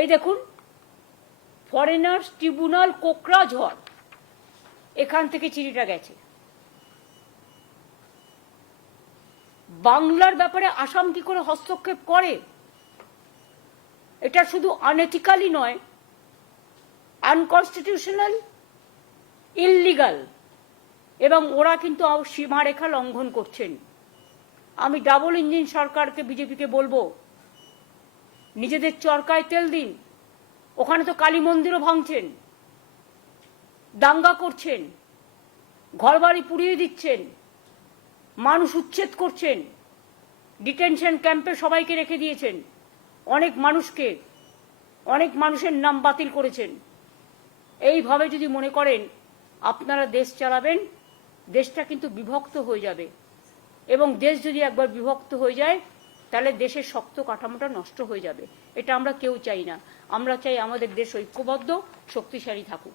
এই দেখুন, foreigners tribunal কোকরাঝড়, এখান থেকে চিঠিটা গেছে। বাংলার ব্যাপারে আসাম কি করে হস্তক্ষেপ করে? এটা শুধু আনএথিক্যালি নয়, আনকনস্টিটিউশনাল, ইললিগাল, এবং ওরা কিন্তু সীমারেখা লঙ্ঘন করছেন। আমি ডাবল ইঞ্জিন সরকারকে, বিজেপিকে বলবো, নিজেদের চরকায় তেল দিন। ওখানে তো কালী মন্দিরও ভাঙছেন, দাঙ্গা করছেন, ঘরবাড়ি পুড়িয়ে দিচ্ছেন, মানুষ উচ্ছেদ করছেন, ডিটেনশন ক্যাম্পে সবাইকে রেখে দিয়েছেন, অনেক মানুষের নাম বাতিল করেছেন। এইভাবে যদি মনে করেন আপনারা দেশ চালাবেন, দেশটা কিন্তু বিভক্ত হয়ে যাবে, এবং দেশ যদি একবার বিভক্ত হয়ে যায় তাহলে দেশের শক্ত কাঠামোটা নষ্ট হয়ে যাবে। এটা আমরা কেউ চাই না। আমরা চাই আমাদের দেশ ঐক্যবদ্ধ, শক্তিশালী থাকুক।